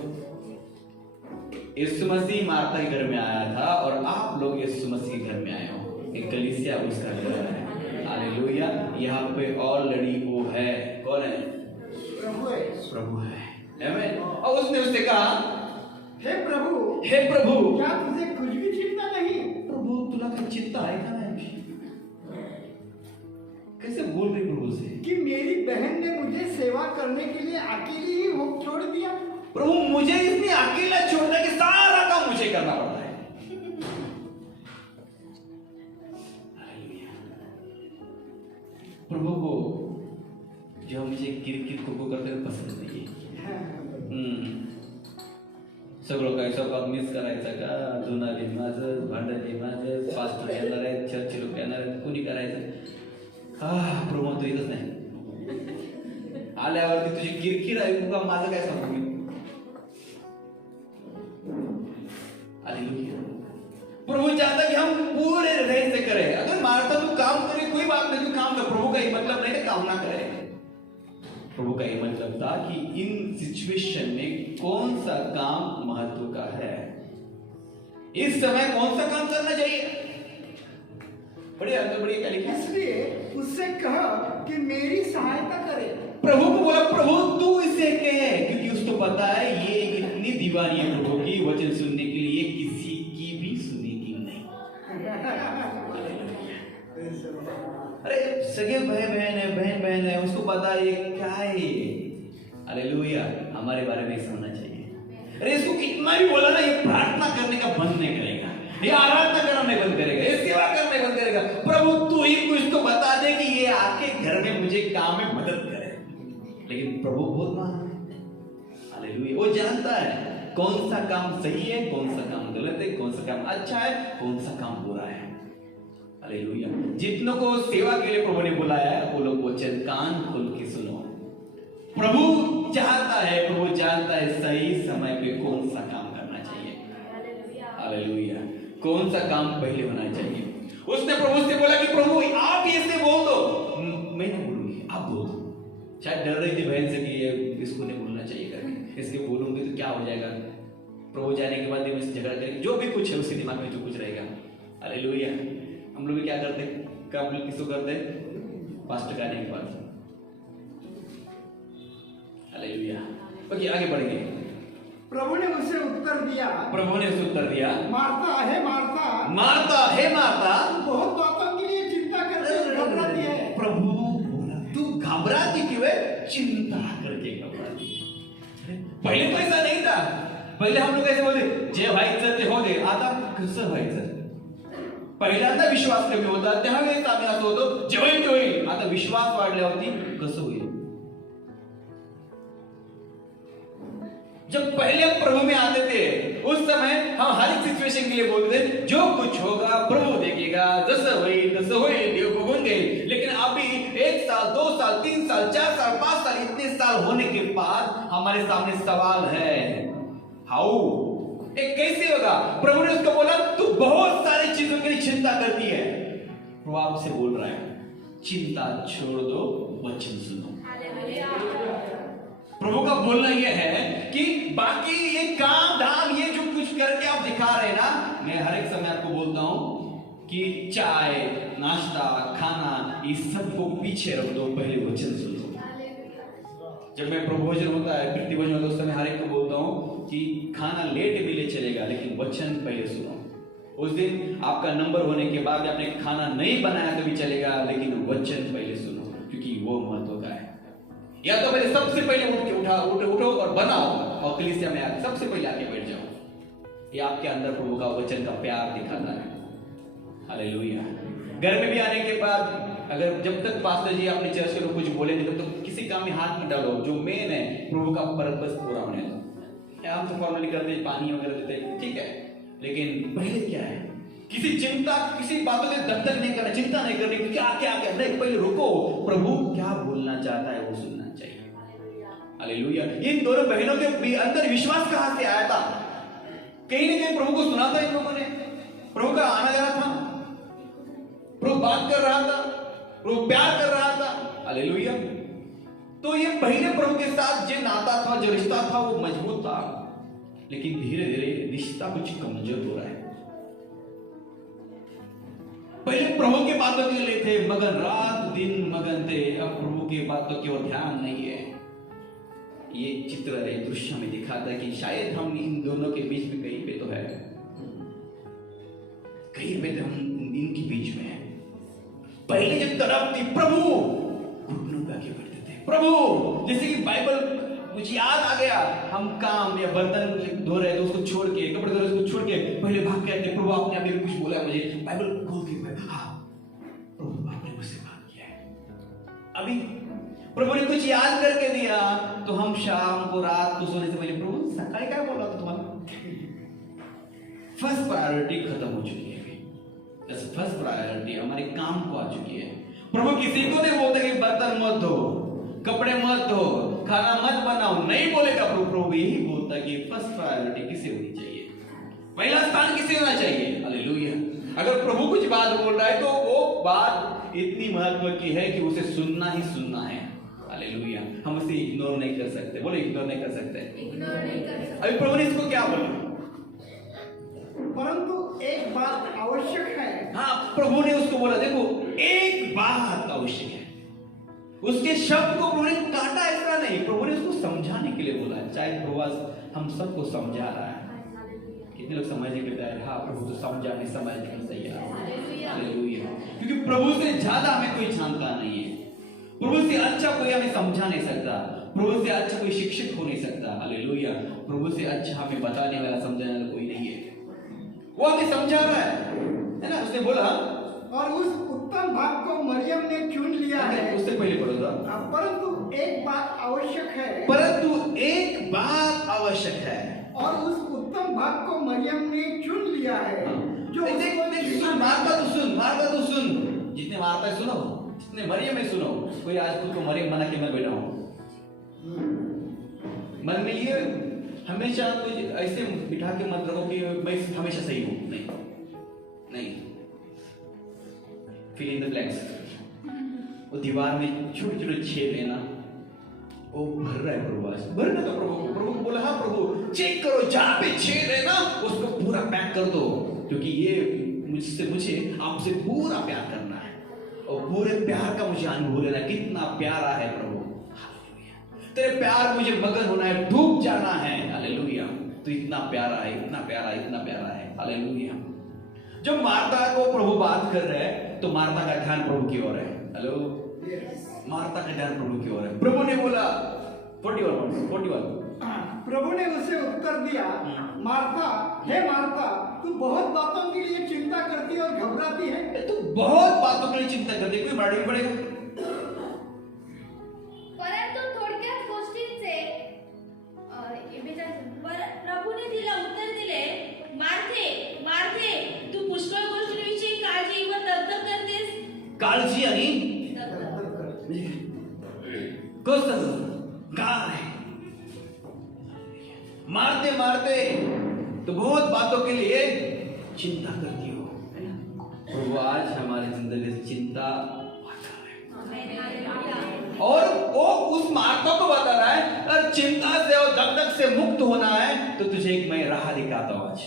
यीशु मसीह मार्था के घर में आया था और आप लोग यीशु मसीह के घर में आए हो। एक कलीसिया उसका घर है। हालेलुया। यहाँ पे ऑलरेडी वो है। कौन है? प्रभु है। प्रभु है। आमीन। और उसने उससे कहा, हे प्रभु, क्या तुझे कुछ भी चिंता नहीं? प्रभु तुला काही चिंता आहे का नाही? कैसे बोल रही प्रभु से कि मेरी बहन ने मुझे सेवा करने के लिए अकेली ही वो छोड़ दिया। प्रभु मुझे इसने अकेला छोड़ने के सारा काम मुझे करना पड़ता है। प्रभु को जो मुझे किरकिर को करते हुए पसंद नाही आहे। सगळं काय स्वयंपाक मीच करायचा का? धुणारी माझं, भांडारी माझं, पास्टर येणार आहेत, चर्च लोक येणार आहेत, कोणी करायचं? प्रभू तो येतच नाही। आल्यावरती तुझी किरकिर ऐकू का? माझं काय सांगू मी? हालेलुया। प्रभु चाहता है कि हम पूरे हृदय से करें। अगर मार्था तू काम करे कोई बात नहीं, तू काम कर। प्रभु का ये मतलब नहीं कि काम ना करे। प्रभु का ये मतलब था कि इन सिचुएशन में कौन सा काम महत्व का है, इस समय कौन सा काम करना चाहिए। बढ़िया क्या लिखा? इसलिए उससे कहा कि मेरी सहायता करे। प्रभु को बोला, प्रभु तू इसे कहे, क्योंकि उसको पता है ये इतनी दीवानी है प्रभु की, वचन सुनने के लिए किसी की भी सुनेगी नहीं। अरे सगे बहन बहन है, उसको पता है ये क्या है। हालेलुया। हमारे बारे में समझना चाहिए। अरे इसको कितना भी बोला ना, ये प्रार्थना करने का बंद नहीं करेगा, ये आराधना करना नहीं बंद करेगा, ये सेवा करना नहीं बंद करेगा। प्रभु तू ही कुछ तो बता दे कि ये आके घर में मुझे काम में मदद करे। लेकिन प्रभु बहुत महान है। हालेलुया। वो जानता है कौन सा काम सही है, कौन सा काम गलत है, कौन सा काम अच्छा है, कौन सा काम बुरा है। हालेलुया। जितनों को सेवा के लिए प्रभु ने बुलाया है वो लोग वचन कान खोल के सुनो। प्रभु चाहता है, प्रभु जानता है सही समय पे कौन सा काम करना चाहिए। हालेलुया। कौन सा काम पहले होना चाहिए। उसने प्रभु से बोला कि प्रभु आप ऐसे बोल दो। मैं नहीं बोलूंगी, आप बोल दो। शायद डर रही थी बहन से कि ये इसको नहीं बोलना चाहिए करके, इसके बोलूंगी तो क्या हो जाएगा। प्रभु जाने के बाद मुझसे झगड़ा करेंगे, जो भी कुछ है उसके दिमाग में जो कुछ रहेगा। हालेलुया। हम लोग भी क्या करते, काम किसको करते? पास्टर गाने के बाद। हालेलुया। ओके, आगे बढ़ेंगे। प्रभु ने उसे उत्तर दिया, मार्था है मार्था, मार्था है मार्था, बहुत बातों के लिए चिंता करके घबराती है। प्रभु बोला तू घबराती क्यों है? चिंता करके घबराती। पहिले तो ऐसा नहीं था। पहिले हम लोग ऐसे बोलते जे व्हायचं ते हो दे। आता कसं व्हायचं? पहिल्यांदा विश्वास कमी होता, त्यावेळेस आम्ही असं होतो जे होईल ते होईल। आता विश्वास वाढल्यावरती कसं होईल? जब पहले हम प्रभु में आते थे उस समय हम हर एक सिचुएशन के लिए बोलते थे जो कुछ होगा प्रभु देखेगा, जसं होईल देव बघून घेईल। लेकिन अभी 1 साल 2 साल 3 साल 4 साल 5 साल इतने साल होने के बाद हमारे सामने सवाल है, हाउ ये कैसे होगा? प्रभु ने उसको बोला तू बहुत सारी चीजों के लिए चिंता करती है। प्रभु आपसे बोल रहा है चिंता छोड़ दो, वचन सुनो। प्रभु का बोलना यह है कि बाकी ये काम धाम ये जो कुछ करके आप दिखा रहे हैं ना, मैं हर एक समय आपको बोलता हूं कि चाय नाश्ता खाना इस सब को पीछे रख दो, पहले वचन सुनो। जब मैं प्रभोजन होता है कृति भोजन होता है उस समय हर एक को बोलता हूं कि खाना लेट मिले चलेगा लेकिन वचन पहले सुनो। उस दिन आपका नंबर होने के बाद आपने खाना नहीं बनाया तो भी चलेगा लेकिन वचन पहले सुनो, क्योंकि वो महत्व का है। या तो पहले सबसे पहले उठ के उठो और बनाओ और कलीसिया में आके सबसे पहले आके बैठ जाओ। ये आपके अंदर प्रभु का वचन का प्यार दिखाता है। हालेलुया। घर में भी आने के बाद अगर जब तक पास्टर जी अपने चर्च के लोग कुछ बोले नहीं तब तक किसी काम में हाथ मत डालो, जो मेन है प्रभु का पर्पस पूरा होने दो। हम तो फॉर्मली करते हैं, पानी वगैरह देते हैं, ठीक है, लेकिन पहले क्या है, किसी चिंता, किसी बातों के दब तक नहीं करना, चिंता नहीं करनी क्या क्या क्या नहीं, पहले रुको, प्रभु क्या बोलना चाहता है वो सुनना चाहिए। हालेलुया। इन दोनों बहनों के अंदर विश्वास कहां से आया था? कहीं ना कहीं प्रभु को सुना था इन लोगों ने, प्रभु का आना जाना था, प्रभु बात कर रहा था, प्रभु प्यार कर रहा था। हालेलुया। तो ये बहनें प्रभु के साथ जो नाता था, जो रिश्ता था वो मजबूत था, लेकिन धीरे धीरे रिश्ता कुछ कमजोर हो रहा है। पहले प्रभु के बातों के लिए थे मगन, रात दिन मगन थे, अब प्रभु के बातों की ओर ध्यान नहीं है। ये चित्र है, दृश्य में दिखाता है कि शायद हम इन दोनों के बीच में कहीं पे तो है, कहीं पे तो हम इनके बीच में है। पहले जब तरफ थी प्रभु घुटनों पे आके बैठते थे, प्रभु जैसे कि बाइबल मुझे याद आ गया, हम काम या बर्तन धो रहे थे उसको छोड़ के, कपड़े धो रहे उसको छोड़ के पहले भाग के आते, प्रभु आपने अभी कुछ बोला मुझे, बाइबल खोल के हाँ प्रभु आपने मुझसे बात किया है, अभी प्रभु ने कुछ याद करके दिया, तो हम शाम को रात को सोने से पहले प्रभु सकाळी क्या बोला था तुम्हारा? फर्स्ट प्रायोरिटी खत्म हो चुकी है। फर्स्ट प्रायोरिटी हमारे काम को आ चुकी है। प्रभु किसी को नहीं बोलते कि बर्तन मत धो, कपड़े मत धो, खाना मत बनाओ, नहीं बोलेगा प्रभु। प्रभु यही बोलता कि फर्स्ट प्रायोरिटी किसे होनी चाहिए, पहला स्थान किसे होना चाहिए। हालेलुया। अगर प्रभु कुछ बात बोल रहा है तो वो बात इतनी महत्व की है कि उसे सुनना ही सुनना है। हालेलुया। हम उसे इग्नोर नहीं कर सकते। बोलो इग्नोर नहीं कर सकते। इग्नोर नहीं कर सकते। अभी प्रभु ने इसको क्या बोला? परंतु एक बात आवश्यक है। हाँ, प्रभु ने उसको बोला, देखो एक बात आवश्यक है। उसके शब्द को प्रभु ने काटा ऐसा नहीं, प्रभु ने उसको समझाने के लिए बोला। चाहे प्रभु हम सबको समझा रहा है, कितने लोग समझने के तैयार? हाँ, प्रभु तो समझाने समझने के तैयार है। हालेलुया। क्योंकि प्रभु से ज्यादा हमें कोई जानता नहीं है, प्रभु से अच्छा कोई हमें समझा नहीं सकता, प्रभु से अच्छा कोई शिक्षक हो नहीं सकता। हालेलुया। प्रभु से अच्छा हमें बताने वाला समझाने वाला कोई नहीं है, वो हमें समझा रहा है ना। उसने बोला और उस उत्तम भाग को मरियम ने चुन लिया है। उससे पहले बोला था परंतु एक बात आवश्यक है। परंतु एक बात आवश्यक है, और उस उत्तम भाग को मरियम ने चुन लिया है जो सुन, मारता तो सुन, जितने मारता है सुनो, जितने मरियम है सुनो। कोई आज खुद को मरियम बना के मत बैठा हो मन में, ये हमेशा कुछ ऐसे बिठा के मत रखो कि मैं हमेशा सही हूं। नहीं, फिल इन द ब्लैंक्स। वो दीवार में छोटे छोटे छेद है ना, वो भर रहा है प्रभु। आज भरना तो प्रभु को बोला, हाँ प्रभु चेक करो, जहां पे छेद है ना उसको पूरा पैक कर दो, क्योंकि ये मुझे आपसे पूरा प्यार करना है, और पूरे प्यार का मुझे अनुभव लेना है। कितना प्यारा है प्रभु, तेरे प्यार मुझे मगन होना है, डूब जाना है। हालेलुया। तो इतना प्यारा है, इतना प्यारा, इतना प्यारा है। हालेलुया। जब मार्था को प्रभु बात कर रहे हैं तो मार्था का ध्यान प्रभु की ओर है। हेलो, मार्था का ध्यान प्रभु की ओर है। प्रभु ने बोला 41 प्रभु ने उसे उत्तर दिया, मार्था, हे मार्था, तू बहुत बातों के लिए चिंता करती और घबराती है। तू बहुत बातों के लिए चिंता करती है। कोई मराठी में पढ़ेगा? परंतु थोडक्यात गोष्टींचे प्रभूने तिला उत्तर दिले, मार्थे मार्थे, तू पुष्कळ गोष्टींविषयी काळजी व दगदग करतेस. काळजी आणि कसं काय मारते मारते तो बहुत बातों के लिए चिंता करती हो। प्रभु आज हमारी जिंदगी से चिंता हटा है, और वो उस मार्था को बता रहा है, अगर चिंता से और दगदग से मुक्त होना है तो तुझे एक मैं राह दिखाता हूं आज।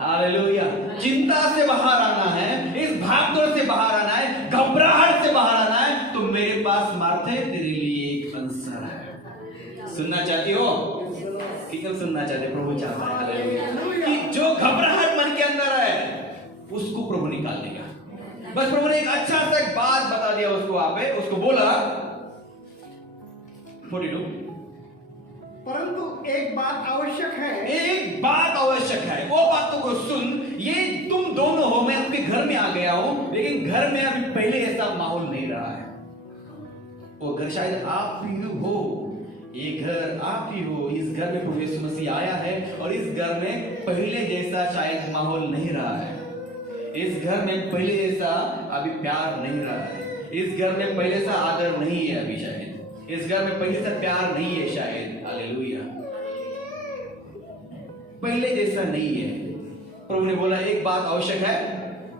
हालेलुया। चिंता से बाहर आना है, इस भागदौड़ से बाहर आना है, घबराहट से बाहर आना है, तो मेरे पास मार्थे तेरे लिए एक आंसर है। सुनना चाहती हो? ठीक है, सुनना चाहते? प्रभु चाहता है हालेलुया कि जो घबराहट मन के अंदर है उसको प्रभु निकाल देगा। बस प्रभु ने एक अच्छा सा एक बात बता दिया उसको, वहां पे उसको बोला 42, परंतु एक बात आवश्यक है। एक बात आवश्यक है, वो बातों को सुन। ये तुम दोनों हो, मैं आपके घर में आ गया हूं, लेकिन घर में अभी पहले ऐसा माहौल नहीं रहा है। वो घर शायद आप ही हो, ये घर आप ही हो। इस घर में प्रभु यीशु मसीह आया है और इस घर में पहले जैसा शायद माहौल नहीं रहा है। इस घर में पहले जैसा अभी प्यार नहीं रहा है। इस घर में पहले सा आदर नहीं है अभी शायद। इस घर में पहले सा प्यार नहीं है शायद। हालेलुया। पहले जैसा नहीं है। प्रभु ने बोला एक बात आवश्यक है,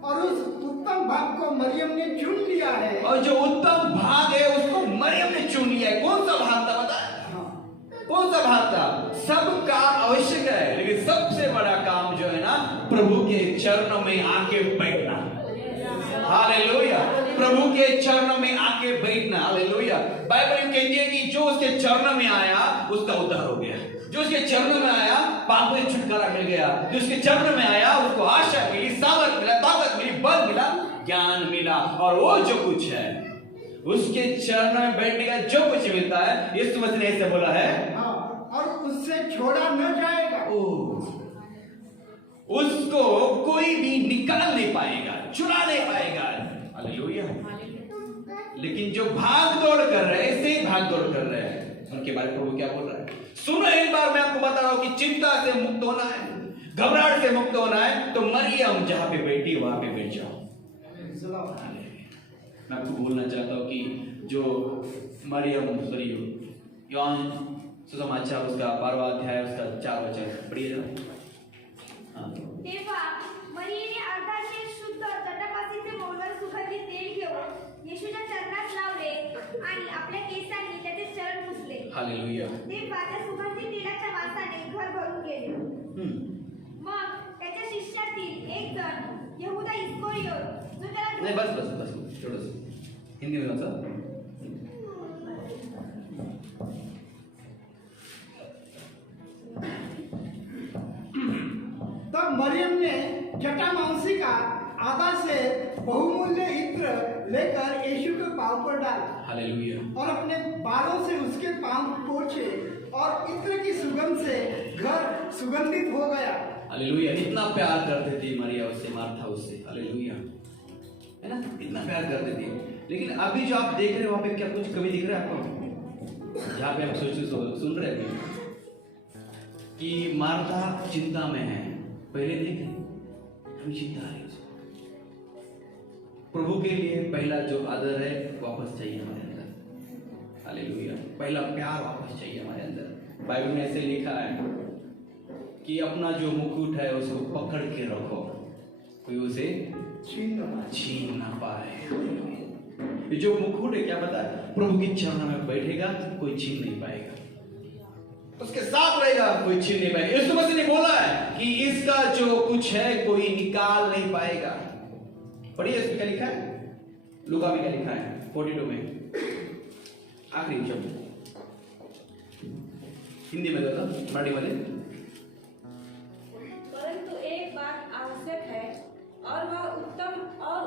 और उस उत्तम भाग को मरियम ने चुन लिया है। और जो उत्तम भाग है उसको मरियम ने चुन लिया है। कौन सा भाग था बता? कौन सा भाग था? सबका आवश्यक है, लेकिन सबसे बड़ा काम जो है ना, प्रभु के चरणों में आके बैठना। हालेलुया। प्रभु के चरणों में आके बैठना। हालेलुया। बाइबल कहती है कि जो उसके चरणों में आया उसका उद्धार हो गया। जो उसके चरणों में आया पाप से छुटकारा मिल गया। जो उसके चरणों में आया उसको आशा मिली, सामर्थ मिला, ताकत मिली, बल मिला, ज्ञान मिला। और वो जो कुछ है उसके चरणों में बैठने का जो कुछ मिलता है, यीशु मसीह ने ऐसे बोला है, और उससे छोड़ा न जाएगा। उसको कोई भी निकाल नहीं पाएगा, चुरा नहीं पाएगा। हालेलुया। लेकिन जो भाग दौड़ कर रहे हैं, ऐसे ही भाग दौड़ कर रहे हैं, उनके बारे में प्रभु क्या बोल रहा है? सुनो, एक बार मैं आपको बता रहा हूं कि चिंता से मुक्त होना है, घबराहट से मुक्त होना है, तो मरियम जहां पे बैठी वहां पे बैठ जाओ। मैं आपको बोलना चाहता हूं कि जो मरियम यौन सुसमाचार उसका 12वां अध्याय उसका 4 वचन पढ़िए जरा। तेव्हा मरियेने अर्धाशे शुद्ध तटापासीचे मौल्यवान सुगंधी तेल घेऊन येशूच्या चरणात लावले आणि आपल्या केसांनी त्याचे चरण पुसले। हालेलुया। तेव्हा त्या सुगंधी तेलाच्या वासाने घर भरून गेले। मग त्याच्या शिष्यातील एक जण यहूदा इस्करियोत जो त्याला नहीं बस थोड़ा सा हिंदी में बता। तब मरियम ने जटामांसी का आधा से बहुमूल्य इत्र लेकर यीशु के पांव पर डाला। हालेलुया। और अपने बालों से उसके पांव पोंछे और इत्र की सुगंध से घर सुगंधित हो गया। हालेलुया। इतना प्यार करते थे मरिया उससे, मार्था उससे। हालेलुया, है ना? इतना प्यार करते थे। लेकिन अभी जो आप देख रहे हो वहां पे क्या कुछ कमी दिख रहा है आपको? जहाँ पे आप सुन रहे हैं कि मार्था चिंता में है, पहले देख अभी चिंता है उसको। प्रभु के लिए पहला जो आदर है वापस चाहिए हमारे अंदर। हालेलुया। पहला प्यार वापस चाहिए हमारे अंदर। बाइबल में ऐसे लिखा है कि अपना जो मुकुट है उसको पकड़ के रखो, कोई उसे छीन ना पाए। ये जो मुकुट है क्या पता है? प्रभु के चरणों में बैठेगा कोई छीन नहीं पाएगा, उसके साथ रहेगा कोई छीन नहीं पाएगा। यीशु मसीह ने बोला है कि इसका जो कुछ है कोई निकाल नहीं पाएगा। पढ़िए इसमें क्या लिखा है, लूका में क्या लिखा है 42 में आखिरी शब्द हिंदी में बोला, मराठी में। परंतु एक बात आवश्यक है, और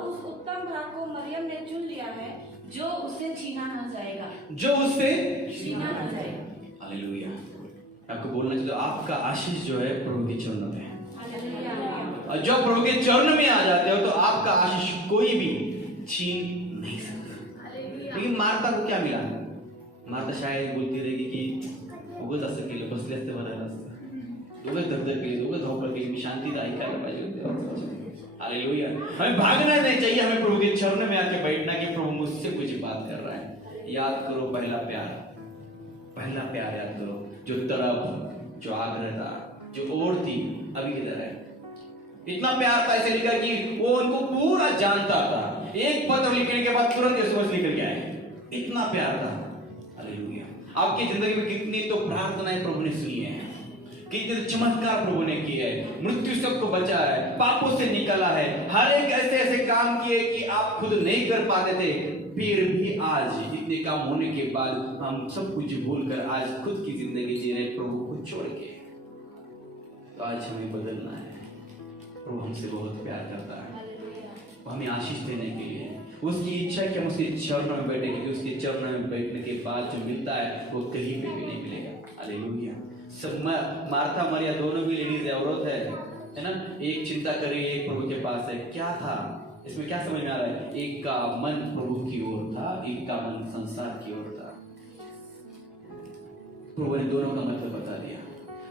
उस उत्तम भाग को मरियम ने चुन लिया है, जो उससे छीना न जाएगा। जो उससे छीना न जाएगा। हालेलुया। आपको बोलना चाहिए आपका आशीष जो है प्रभु के चरणों में है। और जब प्रभु के चरण में आ जाते हो तो आपका आशीष कोई भी छीन नहीं सकता। लेकिन मार्था को क्या मिला? मार्था शायद बोलती रहेगी कि उगाच असं केलं, बसले असते बरं झालं असतं, उगाच धगधग केली, उगाच धावपळ केली, मी शांतीत ऐकायला पाहिजे। हालेलुया। हमें भागना नहीं चाहिए, हमें प्रभु के चरणों में आके बैठना कि प्रभु मुझसे कुछ बात कर रहा है। याद करो पहला प्यार याद करो, जो तड़प, जो आग्रह था, जो ओर थी, अभी किधर है? इतना प्यार था, ऐसे लिखा कि वो उनको पूरा जानता था। एक पत्र लिखने के बाद तुरंत यीशु निकल के आए, इतना प्यार था। हालेलुया। आपकी जिंदगी में कितनी तो प्रार्थनाएं प्रभु ने सुनी है, कितने चमत्कार प्रभु ने किए हैं, मृत्यु सबको बचा है, पापों से निकाला है, हर एक ऐसे काम किए कि आप खुद नहीं कर पाते थे, फिर भी आज इतने काम होने के बाद हम सब कुछ भूलकर आज खुद की जिंदगी जी रहे प्रभु को छोड़ के। तो आज हमें बदलना है। प्रभु हमसे बहुत प्यार करता है, हमें आशीष देने के लिए उसकी इच्छा है कि हम उसके चरणों में बैठे, क्योंकि उसके चरणों में बैठने के बाद जो मिलता है वो कहीं पे भी नहीं मिलेगा। हालेलुया। सब मार्था मरिया दोनों भी लेडीज है, औरत है ना। एक चिंता कर रही है, एक प्रभु के पास है। क्या था इसमें, क्या समझ में आ रहा है? एक का मन प्रभु की ओर था, एक का मन संसार की ओर था। प्रभु ने दोनों का मतलब बता दिया।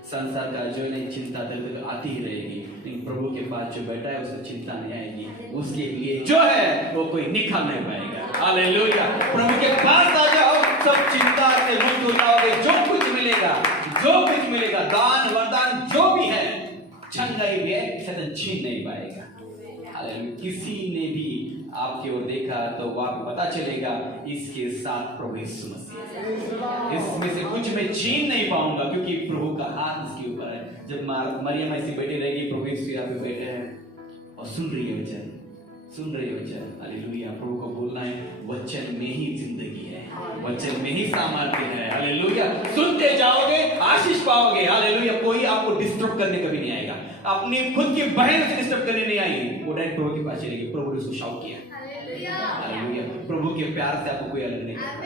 संसार का जो नहीं चिंता दर्द आती ही रहेगी, लेकिन प्रभु के पास जो बैठा है उसको चिंता नहीं आएगी। उसके लिए जो है वो कोई निकाल नहीं पाएगा। हालेलुया। प्रभु के पास आ जाओ, सब चिंता से मुक्त हो जाओगे। जो कुछ मिलेगा, दान वरदान जो भी है, चंगाई भी है, शैतान छीन नहीं पाएगा। हालेलुया। किसी ने भी आपकी ओर देखा तो आपको पता चलेगा इसके साथ प्रभु यीशु मसीह है। इसमें से कुछ मैं छीन नहीं पाऊंगा, क्योंकि प्रभु का हाथ इसके ऊपर है। जब मरियम ऐसी बैठी रहेगी, प्रभु यीशु यहाँ पे बैठे हैं और सुन रही है वचन। हालेलुया। प्रभु को बोलना है, वचन में ही जिंदगी है, वचन में ही सामर्थ्य है। हालेलुया। सुनते जाओगे, आशीष पाओगे। हालेलुया। कोई आपको डिस्टर्ब करने कभी नहीं आएगा। अपनी खुद की बहन से डिस्टर्ब करने नहीं आई, वो डायरेक्ट प्रभु के पास चलेगी। प्रभु ने उसको शाउट किया। हालेलुया। प्रभु के प्यार से आपको कोई अलग नहीं करता।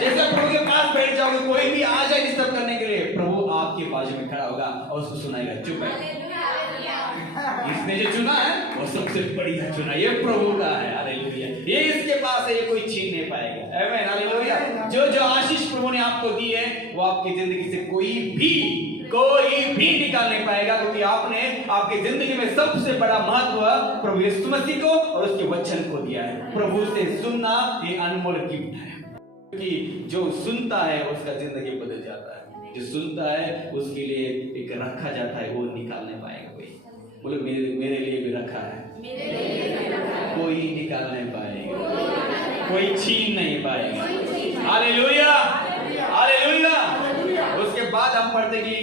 जैसे प्रभु के पास बैठ जाओगे, कोई भी आ जाए डिस्टर्ब करने के लिए, प्रभु आपके बाजू में खड़ा होगा और उसको सुनाएगा, चुप है। इसने जो चुना है वो सबसे बढ़िया चुना, ये प्रभु का है। हालेलुया। ये इसके पास है, ये कोई छीन नहीं पाएगा। आमीन। हालेलुया। जो आशीष प्रभु ने आपको दी है, वो आपकी जिंदगी से कोई भी निकाल नहीं पाएगा, क्योंकि आपने आपकी जिंदगी में सबसे बड़ा महत्व प्रभु यीशु मसीह को और उसके वचन को दिया है। प्रभु से सुनना ये अनमोल गिफ्ट है, क्योंकि जो सुनता है उसका जिंदगी बदल जाता है। जो सुनता है उसके लिए एक रखा जाता है, वो निकाल नहीं पाएगा कोई। बोले मेरे लिए भी रखा है, कोई निकाल नहीं पाएगा, कोई छीन नहीं पाएगा। हालेलुया। हालेलुया। उसके बाद हम पढ़ते कि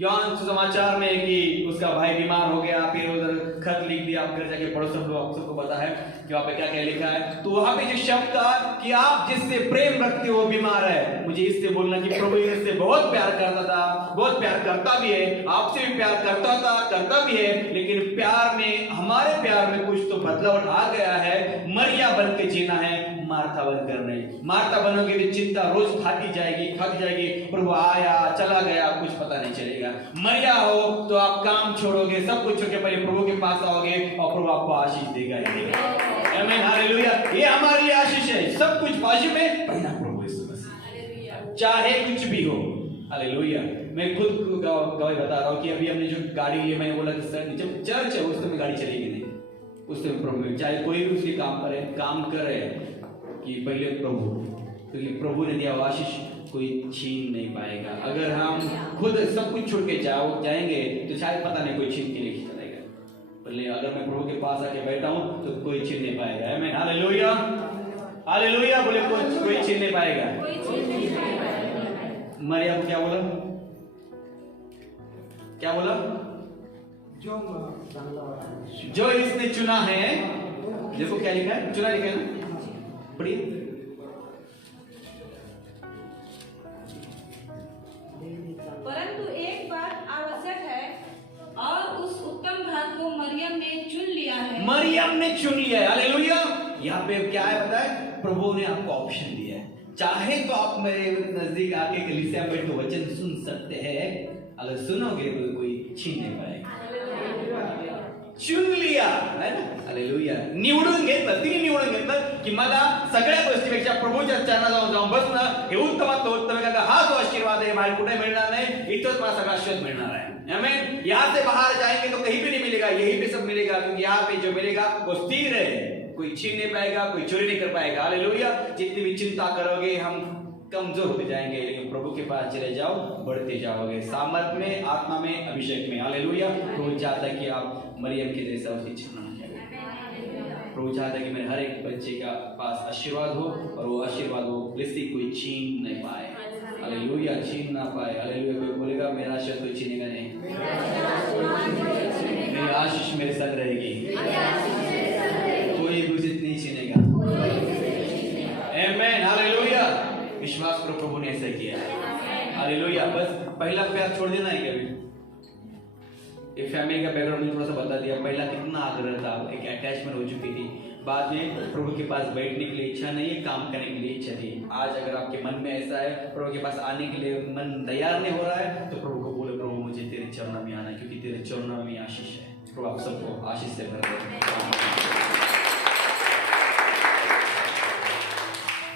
यूहन्ना सुसमाचार में कि उसका भाई बीमार हो गया, फिर उधर खत लिख दिया। आप घर जाके पढ़ो, सब लोग सबको पता है कि वहाँ पे क्या क्या लिखा है। तो वहाँ पे जो शब्द था कि आप जिससे प्रेम रखते हो बीमार है, मुझे इससे बोलना कि प्रभु इससे बहुत प्यार करता था, बहुत प्यार करता भी है, आपसे भी प्यार करता था, करता भी है। लेकिन प्यार में, हमारे प्यार में कुछ तो बदलाव आ गया है। मरिया बन के जीना है, मार्था बनकर नहीं। मार्था बनोगे तो चिंता रोज खाती जाएगी। प्रभु आया चला गया, कुछ पता नहीं चलेगा। मरिया हो तो आप काम छोड़ोगे, सब कुछ छोड़ के पहले प्रभु के पास आओगे और प्रभु आपको आशीष देगा ही देगा। आमीन। हालेलुया। ये हमारे लिए आशीष है। सब कुछ बाजू में, पहला प्रभु यीशु मसीह, चाहे कुछ भी हो। हालेलुया। मैं खुद गवाही बता रहा हूँ कि अभी हमने जो गाड़ी ली, मैंने बोला कि सर जब चर्च है उस समय गाड़ी चलेगी नहीं, उस समय प्रभु, चाहे कोई भी उसके काम करे कि पहले प्रभु, क्योंकि प्रभु ने दिया आशीष कोई छीन नहीं पाएगा। अगर हम खुद सब कुछ छोड़ के जाएंगे तो शायद पता नहीं कोई छीन के लिए चलेगा। पहले अगर मैं प्रभु के पास आके बैठा हूँ तो कोई छीन नहीं पाएगा। आमीन। हालेलुया। हालेलुया। बोले कोई छीन नहीं पाएगा। मरियम क्या बोला? जो इसने चुना है, देखो क्या लिखा है, चुना लिखा है ना, पढ़िए। परंतु एक बात आवश्यक है, और उस उत्तम भाग को मरियम ने चुन लिया है। मरियम ने चुन लिया है। हालेलुया। यहाँ पे क्या है बताए? प्रभु ने आपको ऑप्शन दिया है। चाहे तो आप मेरे नजदीक आके कलीसिया में बैठ के वचन सुन सकते हैं, अगर सुनोगे तो कोई छीन नाही पाएगा. चुन लिया है ना. हालेलुया. निवडून घेतलं, तिने निवडून घेतलं की मला सगळ्या गोष्टीपेक्षा प्रभूच्या चरणाजवळ जाऊन बसणं हे उत्तमातलं उत्तम आहे. का हा जो आशीर्वाद आहे बाहेर कुठे मिळणार नाही, इथंच मला सगळा आशीर्वाद मिळणार आहे. आमीन. यहाँ से बाहर जाएंगे तो कहीं पे नहीं मिलेगा, यहीं पे सब मिलेगा, क्योंकि यहाँ पे जो मिलेगा वो स्थिर है, कोई छीन नहीं पाएगा, कोई चोरी नहीं कर पाएगा. हालेलुया. जितनी भी चिंता करोगे हम कमजोर होते जाएंगे, लेकिन प्रभु के पास चले जाओ, बढ़ते जाओगे सामर्थ में, आत्मा में, अभिषेक में. हालेलुया. प्रभु चाहता है कि आप मरियम के जैसा उसकी इच्छा न करें. प्रभु चाहता है कि मेरे हर एक बच्चे का पास आशीर्वाद हो और वो आशीर्वाद हो किसी कोई छीन नहीं पाए. हालेलुया. छीन ना पाए. हालेलुया. कोई बोलेगा मेरा आशीर्वाद कोई छीनेगा नहीं, मेरी आशीष मेरे साथ रहेगी, कोई घुसित नहीं छीनेगा. आमीन. हालेलुया. विश्वास करो, प्रभु ने ऐसा किया. हालेलुया. बस पहला प्यार छोड़ देना है कभी. ये फैमिली का बैकग्राउंड मुझे थोड़ा सा बता दिया। पहला कितना आग्रह था, एक अटैचमेंट हो चुकी थी, बाद में प्रभु के पास बैठने के लिए इच्छा नहीं है, काम करने के लिए इच्छा थी। आज अगर आपके मन में ऐसा है, प्रभु के पास आने के लिए मन तैयार नहीं हो रहा है, तो प्रभु को बोले, प्रभु मुझे तेरे चरणों में आना है, क्योंकि तेरे चरणों में आशीष है। प्रभु आप सबको आशीष से भर दे।